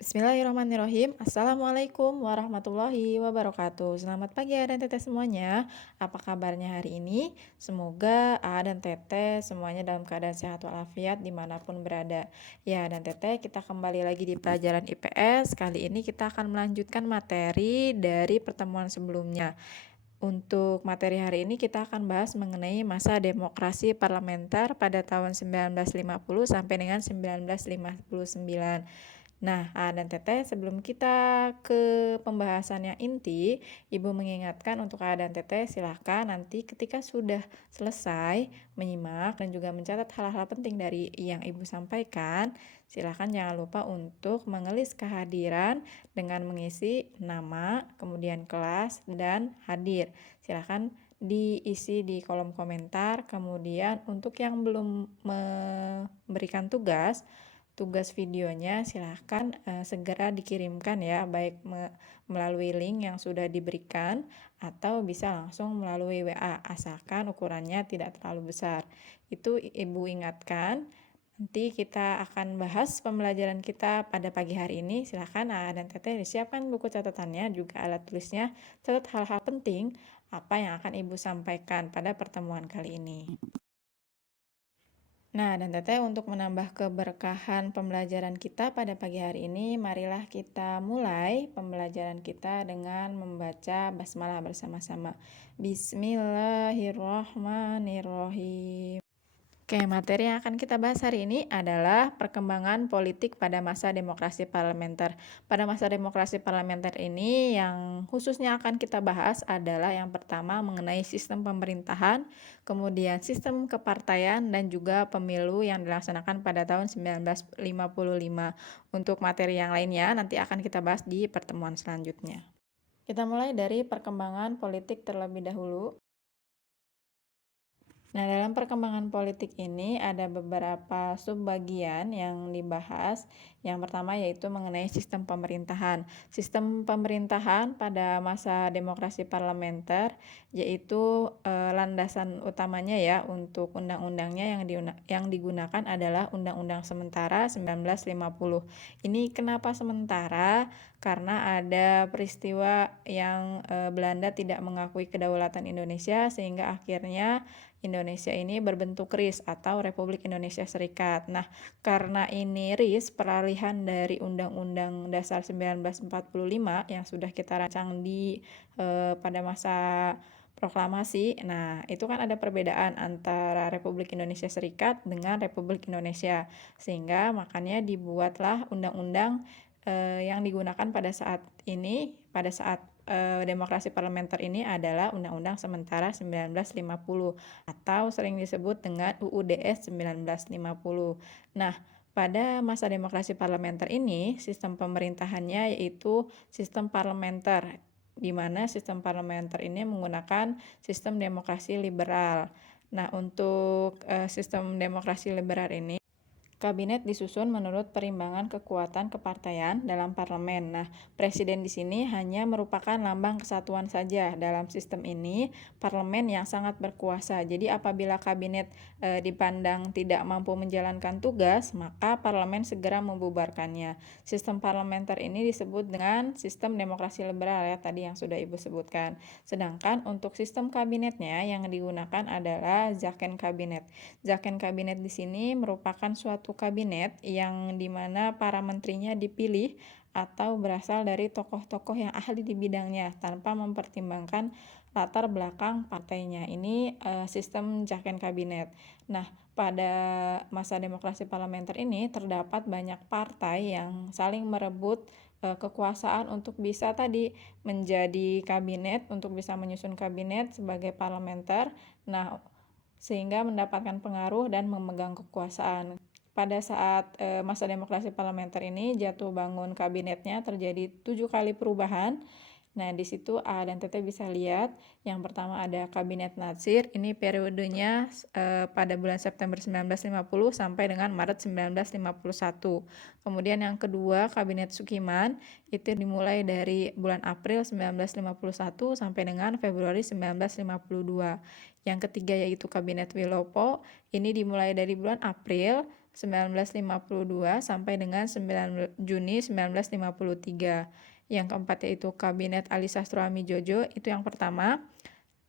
Bismillahirrahmanirrahim. Assalamualaikum warahmatullahi wabarakatuh. Selamat pagi A dan Teteh semuanya. Apa kabarnya hari ini? Semoga A dan Teteh semuanya dalam keadaan sehat walafiat dimanapun berada. Ya dan Teteh, kita kembali lagi di pelajaran IPS. Kali ini kita akan melanjutkan materi dari pertemuan sebelumnya. Untuk materi hari ini kita akan bahas mengenai masa demokrasi parlementer pada tahun 1950 sampai dengan 1959. Nah, A dan Teteh, sebelum kita ke pembahasan yang inti, Ibu mengingatkan untuk A dan Teteh, silahkan nanti ketika sudah selesai menyimak dan juga mencatat hal-hal penting dari yang Ibu sampaikan, silahkan jangan lupa untuk mengelis kehadiran dengan mengisi nama, kemudian kelas, dan hadir. Silahkan diisi di kolom komentar. Kemudian untuk yang belum memberikan tugas videonya silahkan segera dikirimkan ya, baik melalui link yang sudah diberikan atau bisa langsung melalui WA, asalkan ukurannya tidak terlalu besar. Itu Ibu ingatkan. Nanti kita akan bahas pembelajaran kita pada pagi hari ini. Silahkan A dan Teteh disiapkan buku catatannya, juga alat tulisnya, catat hal-hal penting apa yang akan Ibu sampaikan pada pertemuan kali ini. Nah, dan Teteh, untuk menambah keberkahan pembelajaran kita pada pagi hari ini, marilah kita mulai pembelajaran kita dengan membaca basmalah bersama-sama. Bismillahirrahmanirrahim. Oke, materi yang akan kita bahas hari ini adalah perkembangan politik pada masa demokrasi parlementer. Pada masa demokrasi parlementer ini yang khususnya akan kita bahas adalah yang pertama mengenai sistem pemerintahan, kemudian sistem kepartaian, dan juga pemilu yang dilaksanakan pada tahun 1955. Untuk materi yang lainnya nanti akan kita bahas di pertemuan selanjutnya. Kita mulai dari perkembangan politik terlebih dahulu. Nah, dalam perkembangan politik ini ada beberapa subbagian yang dibahas. Yang pertama yaitu mengenai sistem pemerintahan. Sistem pemerintahan pada masa demokrasi parlementer yaitu landasan utamanya ya untuk undang-undangnya yang digunakan adalah Undang-Undang Sementara 1950. Ini kenapa sementara? Karena ada peristiwa yang Belanda tidak mengakui kedaulatan Indonesia sehingga akhirnya Indonesia ini berbentuk RIS atau Republik Indonesia Serikat. Nah, karena ini RIS peralihan dari Undang-Undang Dasar 1945 yang sudah kita rancang pada masa proklamasi. Nah, itu kan ada perbedaan antara Republik Indonesia Serikat dengan Republik Indonesia. Sehingga makanya dibuatlah undang-undang yang digunakan pada saat ini, pada saat demokrasi parlementer ini adalah Undang-Undang Sementara 1950 atau sering disebut dengan UUDS 1950. Nah, pada masa demokrasi parlementer ini, sistem pemerintahannya yaitu sistem parlementer, di mana sistem parlementer ini menggunakan sistem demokrasi liberal. Nah, untuk sistem demokrasi liberal ini, kabinet disusun menurut perimbangan kekuatan kepartaian dalam parlemen. Nah, presiden di sini hanya merupakan lambang kesatuan saja. Dalam sistem ini, parlemen yang sangat berkuasa. Jadi apabila kabinet dipandang tidak mampu menjalankan tugas, maka parlemen segera membubarkannya. Sistem parlementer ini disebut dengan sistem demokrasi liberal ya, tadi yang sudah Ibu sebutkan. Sedangkan untuk sistem kabinetnya yang digunakan adalah Zaken Kabinet. Zaken Kabinet di sini merupakan suatu kabinet yang dimana para menterinya dipilih atau berasal dari tokoh-tokoh yang ahli di bidangnya tanpa mempertimbangkan latar belakang partainya. Ini sistem Zaken Kabinet. Nah, pada masa demokrasi parlementer ini terdapat banyak partai yang saling merebut kekuasaan untuk bisa tadi menjadi kabinet, untuk bisa menyusun kabinet sebagai parlementer. Nah, sehingga mendapatkan pengaruh dan memegang kekuasaan. Pada saat masa demokrasi parlementer ini jatuh bangun kabinetnya terjadi 7 kali perubahan. Nah, di situ A dan Teteh bisa lihat. Yang pertama ada Kabinet Natsir. Ini periodenya pada bulan September 1950 sampai dengan Maret 1951. Kemudian yang kedua Kabinet Sukiman. Itu dimulai dari bulan April 1951 sampai dengan Februari 1952. Yang ketiga yaitu Kabinet Wilopo. Ini dimulai dari bulan April 1952 sampai dengan Juni 1953. Yang keempat yaitu Kabinet Ali Sastro Ami Jojo, itu yang pertama.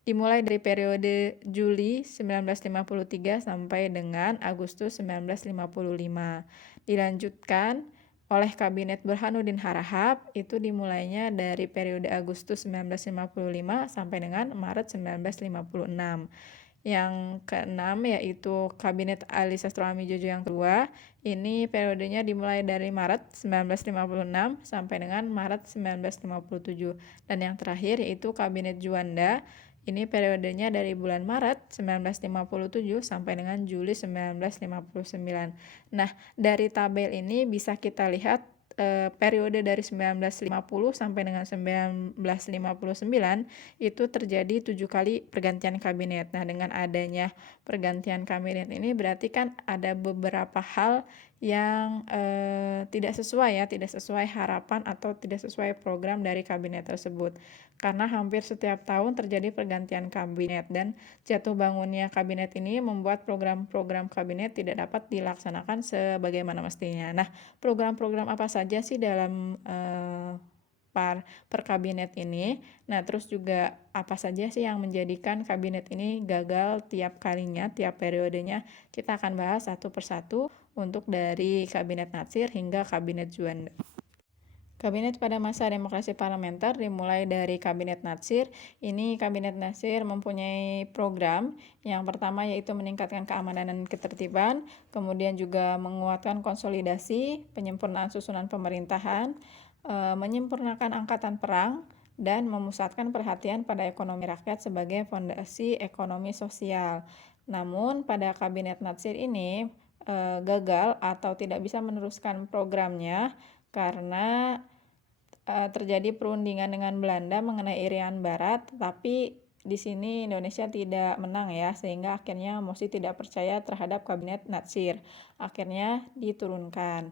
Dimulai dari periode Juli 1953 sampai dengan Agustus 1955. Dilanjutkan oleh Kabinet Burhanuddin Harahap, itu dimulainya dari periode Agustus 1955 sampai dengan Maret 1956. Yang keenam yaitu Kabinet Ali Sastro Ami Jojo yang kedua. Ini periodenya dimulai dari Maret 1956 sampai dengan Maret 1957. Dan yang terakhir yaitu Kabinet Juanda. Ini periodenya dari bulan Maret 1957 sampai dengan Juli 1959. Nah, dari tabel ini bisa kita lihat periode dari 1950 sampai dengan 1959 itu terjadi 7 kali pergantian kabinet. Nah, dengan adanya pergantian kabinet ini berarti kan ada beberapa hal yang tidak sesuai harapan atau tidak sesuai program dari kabinet tersebut. Karena hampir setiap tahun terjadi pergantian kabinet dan jatuh bangunnya kabinet ini membuat program-program kabinet tidak dapat dilaksanakan sebagaimana mestinya. Nah, program-program apa saja sih dalam per kabinet ini? Nah, terus juga apa saja sih yang menjadikan kabinet ini gagal tiap kalinya, tiap periodenya? Kita akan bahas satu persatu untuk dari kabinet Natsir hingga kabinet Juanda. Kabinet pada masa demokrasi parlementer dimulai dari Kabinet Natsir. Ini Kabinet Natsir mempunyai program. Yang pertama yaitu meningkatkan keamanan dan ketertiban, kemudian juga menguatkan konsolidasi, penyempurnaan susunan pemerintahan, menyempurnakan angkatan perang, dan memusatkan perhatian pada ekonomi rakyat sebagai fondasi ekonomi sosial. Namun pada Kabinet Natsir ini gagal atau tidak bisa meneruskan programnya karena terjadi perundingan dengan Belanda mengenai Irian Barat, tetapi di sini Indonesia tidak menang ya, sehingga akhirnya Mosi tidak percaya terhadap Kabinet Natsir. Akhirnya diturunkan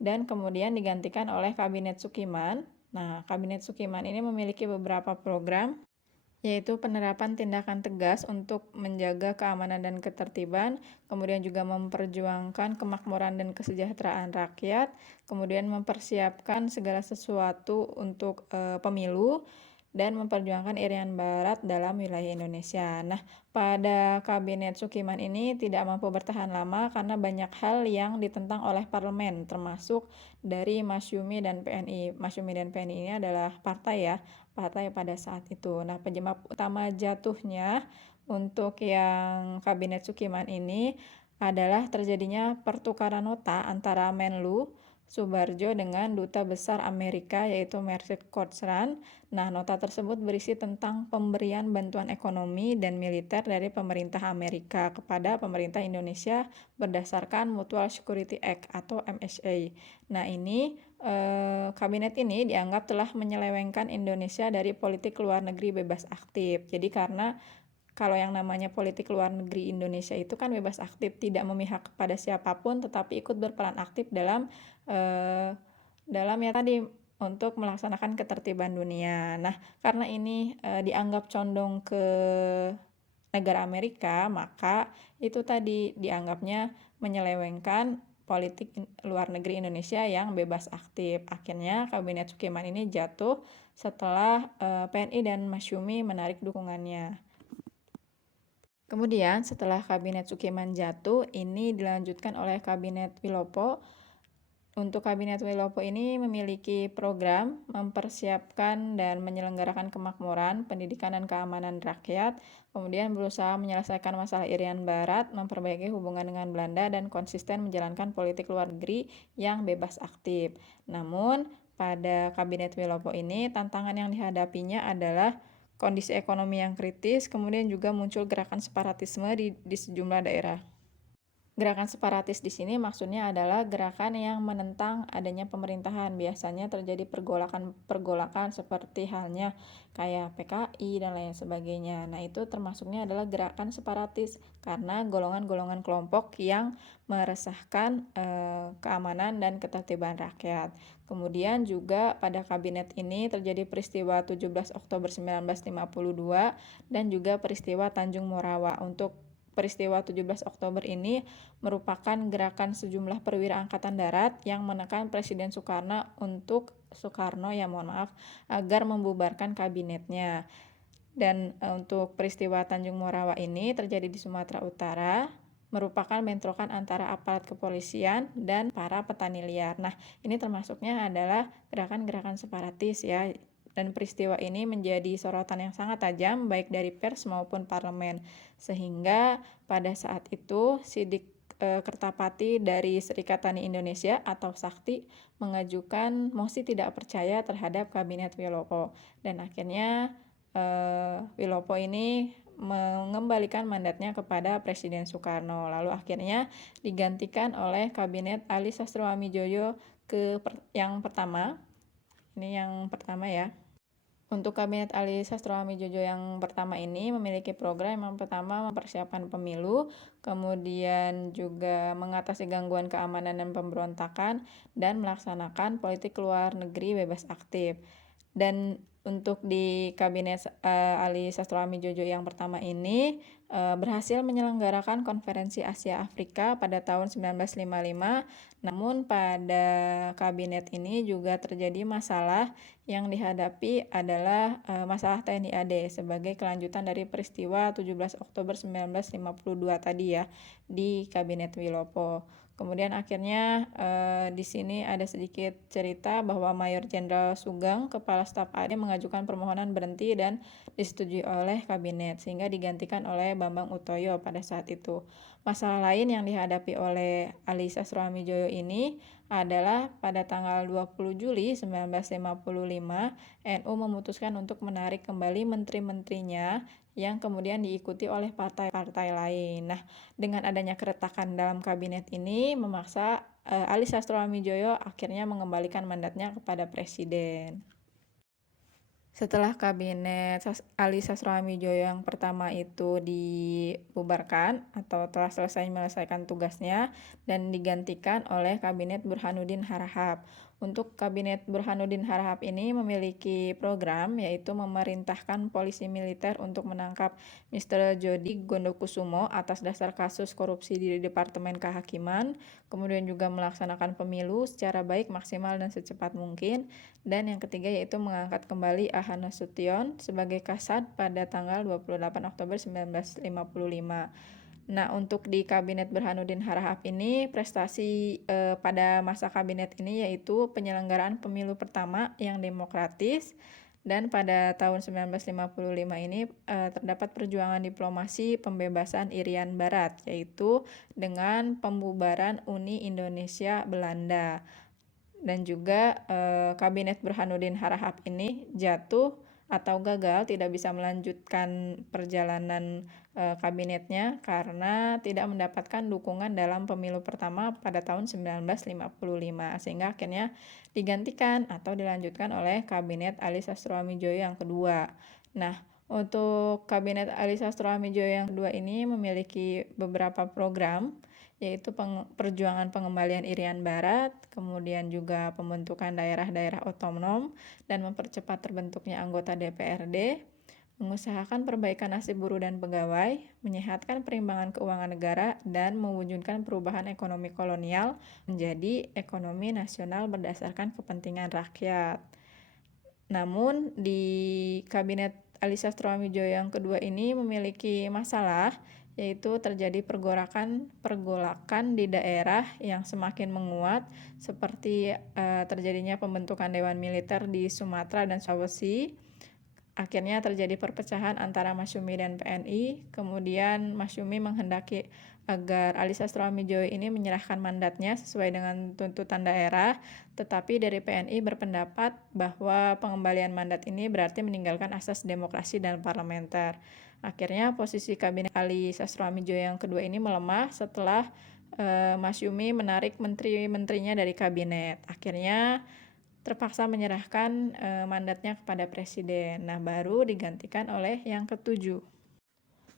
dan kemudian digantikan oleh Kabinet Sukiman. Nah, Kabinet Sukiman ini memiliki beberapa program, yaitu penerapan tindakan tegas untuk menjaga keamanan dan ketertiban, kemudian juga memperjuangkan kemakmuran dan kesejahteraan rakyat, kemudian mempersiapkan segala sesuatu untuk pemilu, dan memperjuangkan Irian Barat dalam wilayah Indonesia. Nah, pada Kabinet Sukiman ini tidak mampu bertahan lama karena banyak hal yang ditentang oleh parlemen, termasuk dari Masyumi dan PNI. Masyumi dan PNI ini adalah partai pada saat itu. Nah, penyebab utama jatuhnya untuk yang Kabinet Sukiman ini adalah terjadinya pertukaran nota antara Menlu Subarjo dengan Duta Besar Amerika yaitu Merced Cochran. Nah, nota tersebut berisi tentang pemberian bantuan ekonomi dan militer dari pemerintah Amerika kepada pemerintah Indonesia berdasarkan Mutual Security Act atau MSA. Nah, ini kabinet ini dianggap telah menyelewengkan Indonesia dari politik luar negeri bebas aktif. Jadi karena kalau yang namanya politik luar negeri Indonesia itu kan bebas aktif, tidak memihak kepada siapapun, tetapi ikut berperan aktif dalam ya tadi untuk melaksanakan ketertiban dunia. Nah, karena ini dianggap condong ke negara Amerika, maka itu tadi dianggapnya menyelewengkan politik luar negeri Indonesia yang bebas aktif. Akhirnya Kabinet Sukiman ini jatuh setelah PNI dan Masyumi menarik dukungannya. Kemudian setelah Kabinet Sukiman jatuh, ini dilanjutkan oleh Kabinet Wilopo. Untuk Kabinet Wilopo ini memiliki program mempersiapkan dan menyelenggarakan kemakmuran, pendidikan dan keamanan rakyat, kemudian berusaha menyelesaikan masalah Irian Barat, memperbaiki hubungan dengan Belanda, dan konsisten menjalankan politik luar negeri yang bebas aktif. Namun, pada Kabinet Wilopo ini tantangan yang dihadapinya adalah kondisi ekonomi yang kritis, kemudian juga muncul gerakan separatisme di sejumlah daerah. Gerakan separatis di sini maksudnya adalah gerakan yang menentang adanya pemerintahan. Biasanya terjadi pergolakan seperti halnya kayak PKI dan lain sebagainya. Nah, itu termasuknya adalah gerakan separatis karena golongan-golongan kelompok yang meresahkan keamanan dan ketertiban rakyat. Kemudian juga pada kabinet ini terjadi peristiwa 17 Oktober 1952 dan juga peristiwa Tanjung Morawa. Untuk peristiwa 17 Oktober ini merupakan gerakan sejumlah perwira angkatan darat yang menekan Presiden Soekarno ya mohon maaf agar membubarkan kabinetnya. Dan untuk peristiwa Tanjung Morawa ini terjadi di Sumatera Utara, merupakan bentrokan antara aparat kepolisian dan para petani liar. Nah, ini termasuknya adalah gerakan-gerakan separatis ya. Dan peristiwa ini menjadi sorotan yang sangat tajam baik dari pers maupun parlemen. Sehingga pada saat itu Sidik Kertapati dari Serikat Tani Indonesia atau Sakti mengajukan mosi tidak percaya terhadap Kabinet Wilopo. Dan akhirnya Wilopo ini mengembalikan mandatnya kepada Presiden Soekarno. Lalu akhirnya digantikan oleh Kabinet Ali Sastroamidjojo yang pertama. Ini yang pertama ya. Untuk Kabinet Ali Sastroamidjojo yang pertama ini memiliki program yang pertama mempersiapkan pemilu, kemudian juga mengatasi gangguan keamanan dan pemberontakan, dan melaksanakan politik luar negeri bebas aktif. Dan untuk di Kabinet Ali Sastroamidjojo yang pertama ini berhasil menyelenggarakan Konferensi Asia Afrika pada tahun 1955. Namun pada kabinet ini juga terjadi masalah yang dihadapi adalah masalah TNI AD sebagai kelanjutan dari peristiwa 17 Oktober 1952 tadi ya di Kabinet Wilopo. Kemudian akhirnya di sini ada sedikit cerita bahwa Mayor Jenderal Sugeng, Kepala Staf AD, mengajukan permohonan berhenti dan disetujui oleh kabinet sehingga digantikan oleh Bambang Utoyo pada saat itu. Masalah lain yang dihadapi oleh Ali Sastroamidjojo ini adalah pada tanggal 20 Juli 1955 NU memutuskan untuk menarik kembali menteri-menterinya yang kemudian diikuti oleh partai-partai lain. Nah, dengan adanya keretakan dalam kabinet ini memaksa Ali Sastroamidjojo akhirnya mengembalikan mandatnya kepada presiden. Setelah kabinet Ali Sastroamidjojo yang pertama itu dibubarkan atau telah selesai menyelesaikan tugasnya dan digantikan oleh kabinet Burhanuddin Harahap. Untuk kabinet Burhanuddin Harahap ini memiliki program yaitu memerintahkan polisi militer untuk menangkap Mr. Jody Gondokusumo atas dasar kasus korupsi di Departemen Kehakiman, kemudian juga melaksanakan pemilu secara baik, maksimal, dan secepat mungkin. Dan yang ketiga yaitu mengangkat kembali Ahad Nasution sebagai Kasat pada tanggal 28 Oktober 1955. Nah, untuk di Kabinet Burhanuddin Harahap ini prestasi pada masa kabinet ini yaitu penyelenggaraan pemilu pertama yang demokratis, dan pada tahun 1955 ini terdapat perjuangan diplomasi pembebasan Irian Barat yaitu dengan pembubaran Uni Indonesia Belanda. Dan juga Kabinet Burhanuddin Harahap ini jatuh atau gagal, tidak bisa melanjutkan perjalanan kabinetnya karena tidak mendapatkan dukungan dalam pemilu pertama pada tahun 1955, sehingga akhirnya digantikan atau dilanjutkan oleh Kabinet Ali Sastroamidjojo yang kedua. Nah, untuk Kabinet Ali Sastroamidjojo yang kedua ini memiliki beberapa program, yaitu perjuangan pengembalian Irian Barat, kemudian juga pembentukan daerah-daerah otonom dan mempercepat terbentuknya anggota DPRD, mengusahakan perbaikan nasib buruh dan pegawai, menyehatkan perimbangan keuangan negara, dan mewujudkan perubahan ekonomi kolonial menjadi ekonomi nasional berdasarkan kepentingan rakyat. Namun di Kabinet Ali Sastroamidjojo yang kedua ini memiliki masalah, yaitu terjadi pergolakan di daerah yang semakin menguat seperti terjadinya pembentukan dewan militer di Sumatera dan Sulawesi. Akhirnya terjadi perpecahan antara Masyumi dan PNI, kemudian Masyumi menghendaki agar Ali Sastroamidjojo ini menyerahkan mandatnya sesuai dengan tuntutan daerah, tetapi dari PNI berpendapat bahwa pengembalian mandat ini berarti meninggalkan asas demokrasi dan parlementer. Akhirnya posisi kabinet Ali Sastroamidjojo yang kedua ini melemah setelah Masyumi menarik menteri-menterinya dari kabinet. Akhirnya terpaksa menyerahkan mandatnya kepada presiden. Nah, baru digantikan oleh yang ketujuh.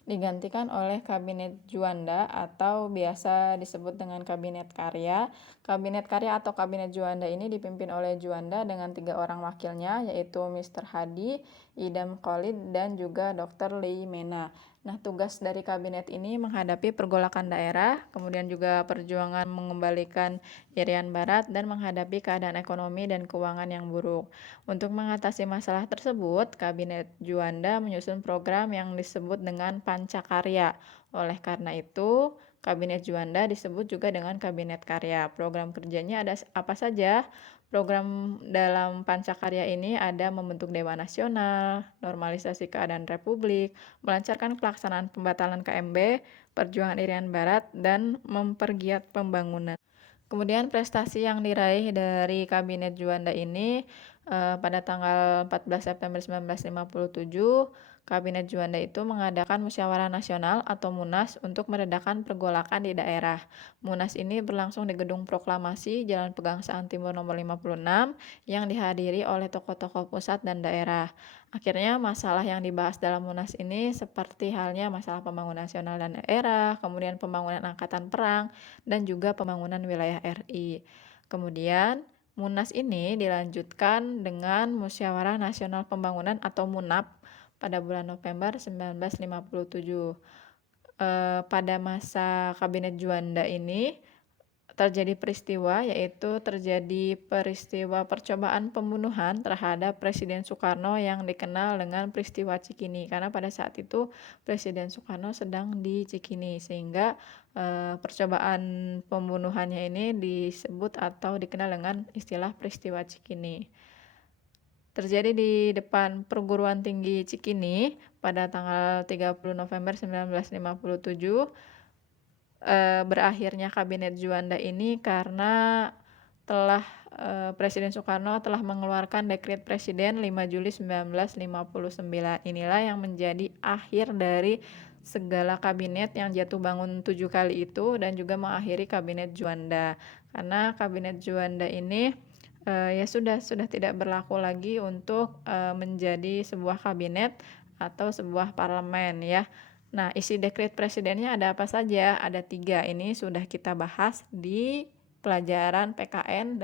Digantikan oleh Kabinet Juanda atau biasa disebut dengan Kabinet Karya. Kabinet Karya atau Kabinet Juanda ini dipimpin oleh Juanda dengan 3 orang wakilnya, yaitu Mr. Hadi, Idam Khalid, dan juga Dr. Leimena. Nah, tugas dari kabinet ini menghadapi pergolakan daerah, kemudian juga perjuangan mengembalikan Irian Barat, dan menghadapi keadaan ekonomi dan keuangan yang buruk. Untuk mengatasi masalah tersebut, Kabinet Juanda menyusun program yang disebut dengan Pancakarya. Oleh karena itu, Kabinet Juanda disebut juga dengan Kabinet Karya. Program kerjanya ada apa saja? Program dalam Pancakarya ini ada membentuk Dewan Nasional, normalisasi keadaan Republik, melancarkan pelaksanaan pembatalan KMB, perjuangan Irian Barat, dan mempergiat pembangunan. Kemudian prestasi yang diraih dari Kabinet Juanda ini pada tanggal 14 September 1957, Kabinet Juanda itu mengadakan musyawarah nasional atau Munas untuk meredakan pergolakan di daerah. Munas ini berlangsung di Gedung Proklamasi Jalan Pegangsaan Timur nomor 56 yang dihadiri oleh tokoh-tokoh pusat dan daerah. Akhirnya masalah yang dibahas dalam Munas ini seperti halnya masalah pembangunan nasional dan daerah, kemudian pembangunan angkatan perang, dan juga pembangunan wilayah RI. Kemudian Munas ini dilanjutkan dengan Musyawarah Nasional Pembangunan atau MUNAP pada bulan November 1957. Pada masa Kabinet Juanda ini terjadi peristiwa percobaan pembunuhan terhadap Presiden Soekarno yang dikenal dengan peristiwa Cikini, karena pada saat itu Presiden Soekarno sedang di Cikini, sehingga percobaan pembunuhannya ini disebut atau dikenal dengan istilah peristiwa Cikini. Terjadi di depan perguruan tinggi Cikini pada tanggal 30 November 1957. Berakhirnya Kabinet Juanda ini karena Presiden Soekarno telah mengeluarkan Dekret Presiden 5 Juli 1959. Inilah yang menjadi akhir dari segala kabinet yang jatuh bangun 7 kali itu, dan juga mengakhiri Kabinet Juanda. Karena Kabinet Juanda ini ya sudah tidak berlaku lagi untuk menjadi sebuah kabinet atau sebuah parlemen ya. Nah, isi dekret presidennya ada apa saja? Ada 3. Ini sudah kita bahas di pelajaran PKN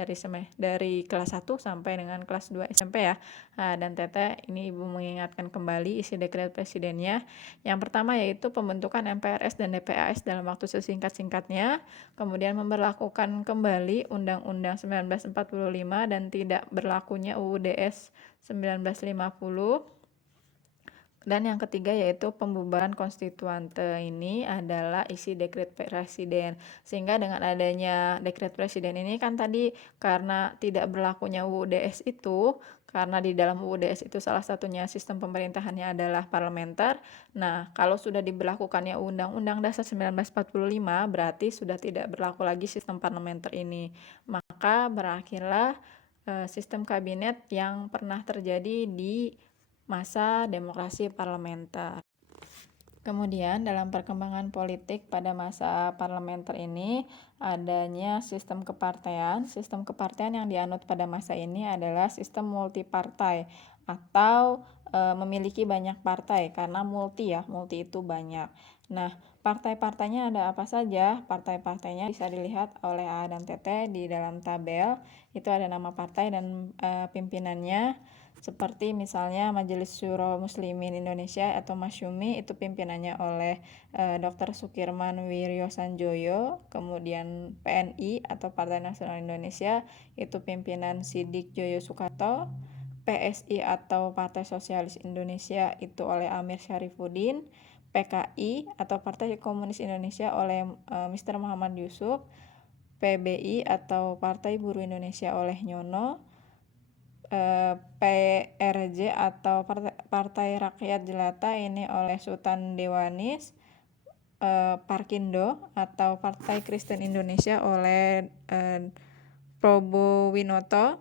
dari kelas 1 sampai dengan kelas 2 SMP ya. Nah, dan Tete ini Ibu mengingatkan kembali isi dekret presidennya. Yang pertama yaitu pembentukan MPRS dan DPAS dalam waktu sesingkat-singkatnya, kemudian memberlakukan kembali Undang-Undang 1945 dan tidak berlakunya UUDS 1950. Dan yang ketiga yaitu pembubaran konstituante. Ini adalah isi dekret presiden. Sehingga dengan adanya dekret presiden ini kan tadi karena tidak berlakunya UUDS itu, karena di dalam UUDS itu salah satunya sistem pemerintahannya adalah parlementer. Nah, kalau sudah diberlakukannya Undang-Undang Dasar 1945, berarti sudah tidak berlaku lagi sistem parlementer ini. Maka berakhirlah sistem kabinet yang pernah terjadi di masa demokrasi parlementer. Kemudian dalam perkembangan politik pada masa parlementer ini adanya sistem kepartean. Sistem kepartean yang dianut pada masa ini adalah sistem multipartai atau memiliki banyak partai, karena multi itu banyak. Nah, partai-partainya ada apa saja? Partai-partainya bisa dilihat oleh A dan TT di dalam tabel. Itu ada nama partai dan pimpinannya. Seperti misalnya Majelis Syuro Muslimin Indonesia atau Masyumi, itu pimpinannya oleh Dr. Sukirman Wiryo Sanjoyo. Kemudian PNI atau Partai Nasional Indonesia, itu pimpinan Sidik Joyo Sukarto. PSI atau Partai Sosialis Indonesia itu oleh Amir Syarifuddin. PKI atau Partai Komunis Indonesia oleh Mr. Muhammad Yusuf. PBI atau Partai Buruh Indonesia oleh Nyono. PRJ atau Partai Rakyat Jelata ini oleh Sultan Dewanis. Parkindo atau Partai Kristen Indonesia oleh Probo Winoto.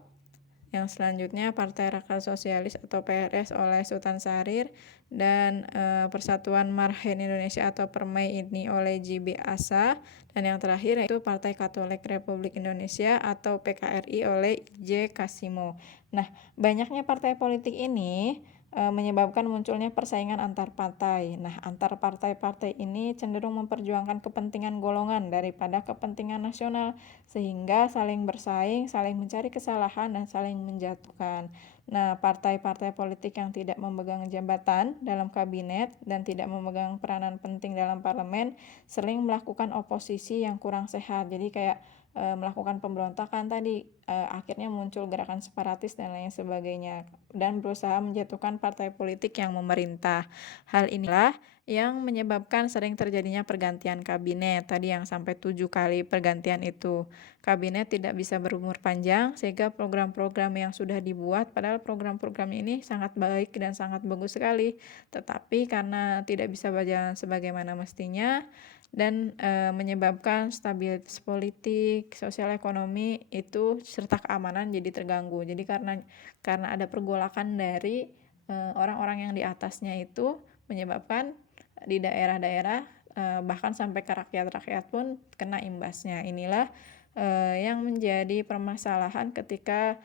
Yang selanjutnya Partai Rakyat Sosialis atau PRS oleh Sultan Syahrir, dan Persatuan Marhen Indonesia atau Permai ini oleh JB Asa, dan yang terakhir yaitu Partai Katolik Republik Indonesia atau PKRI oleh J. Kasimo. Nah, banyaknya partai politik ini menyebabkan munculnya persaingan antar partai. Nah, antar partai-partai ini cenderung memperjuangkan kepentingan golongan daripada kepentingan nasional, sehingga saling bersaing, saling mencari kesalahan, dan saling menjatuhkan. Nah, partai-partai politik yang tidak memegang jabatan dalam kabinet dan tidak memegang peranan penting dalam parlemen sering melakukan oposisi yang kurang sehat. Jadi kayak melakukan pemberontakan tadi, akhirnya muncul gerakan separatis dan lain sebagainya, dan berusaha menjatuhkan partai politik yang memerintah. Hal inilah yang menyebabkan sering terjadinya pergantian kabinet, tadi yang sampai 7 kali pergantian itu. Kabinet tidak bisa berumur panjang, sehingga program-program yang sudah dibuat, padahal program-program ini sangat baik dan sangat bagus sekali, tetapi karena tidak bisa berjalan sebagaimana mestinya, dan menyebabkan stabilitas politik, sosial ekonomi itu serta keamanan jadi terganggu. Jadi karena ada pergolakan dari orang-orang yang di atasnya itu menyebabkan di daerah-daerah bahkan sampai ke rakyat-rakyat pun kena imbasnya. Inilah yang menjadi permasalahan ketika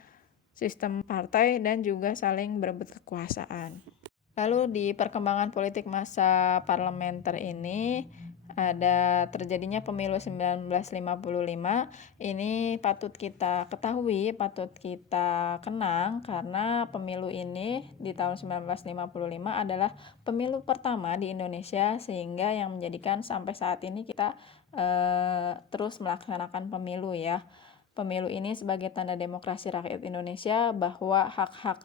sistem partai dan juga saling berebut kekuasaan. Lalu di perkembangan politik masa parlementer ini ada terjadinya pemilu 1955. Ini patut kita ketahui, patut kita kenang, karena pemilu ini di tahun 1955 adalah pemilu pertama di Indonesia, sehingga yang menjadikan sampai saat ini kita terus melaksanakan pemilu ya. Pemilu ini sebagai tanda demokrasi rakyat Indonesia, bahwa hak-hak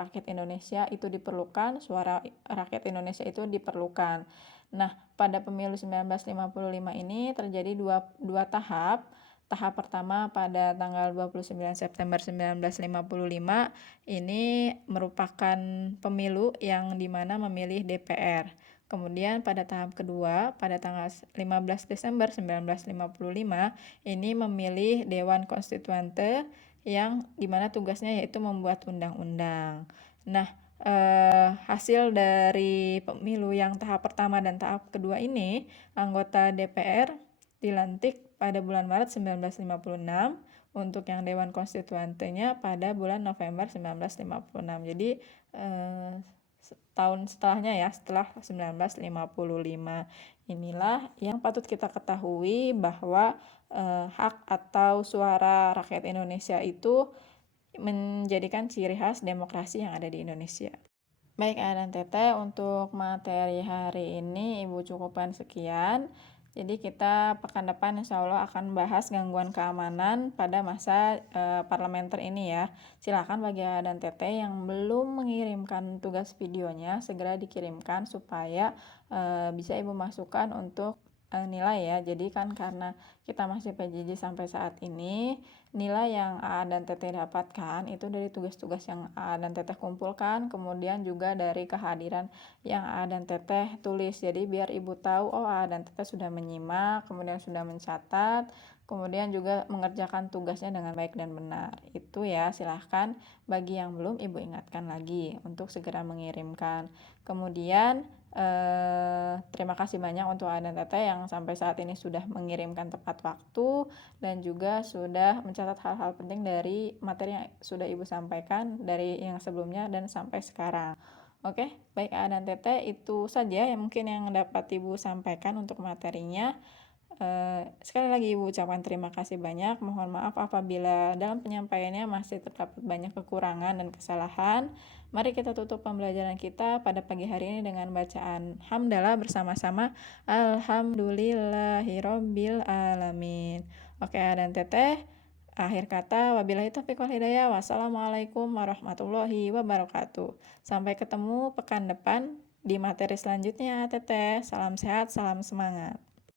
rakyat Indonesia itu diperlukan, suara rakyat Indonesia itu diperlukan. Nah, pada pemilu 1955 ini terjadi dua tahap. Tahap pertama pada tanggal 29 September 1955 ini merupakan pemilu yang dimana memilih DPR. Kemudian pada tahap kedua pada tanggal 15 Desember 1955 ini memilih Dewan Konstituante yang dimana tugasnya yaitu membuat undang-undang. Nah, hasil dari pemilu yang tahap pertama dan tahap kedua ini, anggota DPR dilantik pada bulan Maret 1956, untuk yang Dewan Konstituantenya pada bulan November 1956. Jadi tahun setelahnya ya, setelah 1955. Inilah yang patut kita ketahui, bahwa hak atau suara rakyat Indonesia itu menjadikan ciri khas demokrasi yang ada di Indonesia. Baik, A dan Tete, untuk materi hari ini Ibu cukupkan sekian. Jadi kita pekan depan insya Allah akan bahas gangguan keamanan pada masa parlementer ini ya. Silakan bagi A dan Tete yang belum mengirimkan tugas videonya, segera dikirimkan supaya bisa Ibu masukkan untuk nilai ya. Jadi kan karena kita masih PJJ sampai saat ini, nilai yang A dan Teteh dapatkan itu dari tugas-tugas yang A dan Teteh kumpulkan, kemudian juga dari kehadiran yang A dan Teteh tulis. Jadi biar Ibu tahu, oh A dan Teteh sudah menyimak, kemudian sudah mencatat, kemudian juga mengerjakan tugasnya dengan baik dan benar. Itu ya, silahkan bagi yang belum Ibu ingatkan lagi untuk segera mengirimkan. Kemudian terima kasih banyak untuk A dan Teteh yang sampai saat ini sudah mengirimkan tepat waktu dan juga sudah mencatat hal-hal penting dari materi yang sudah Ibu sampaikan dari yang sebelumnya dan sampai sekarang. Oke, baik A dan Teteh, itu saja yang mungkin yang dapat Ibu sampaikan untuk materinya. Sekali lagi Ibu ucapkan terima kasih banyak. Mohon maaf apabila dalam penyampaiannya masih terdapat banyak kekurangan dan kesalahan. Mari kita tutup pembelajaran kita pada pagi hari ini dengan bacaan hamdalah bersama-sama. Alhamdulillahirabbil alamin. Oke, dan Teteh, akhir kata wabillahi taufiq wal hidayah. Wassalamualaikum warahmatullahi wabarakatuh. Sampai ketemu pekan depan di materi selanjutnya, Teteh. Salam sehat, salam semangat.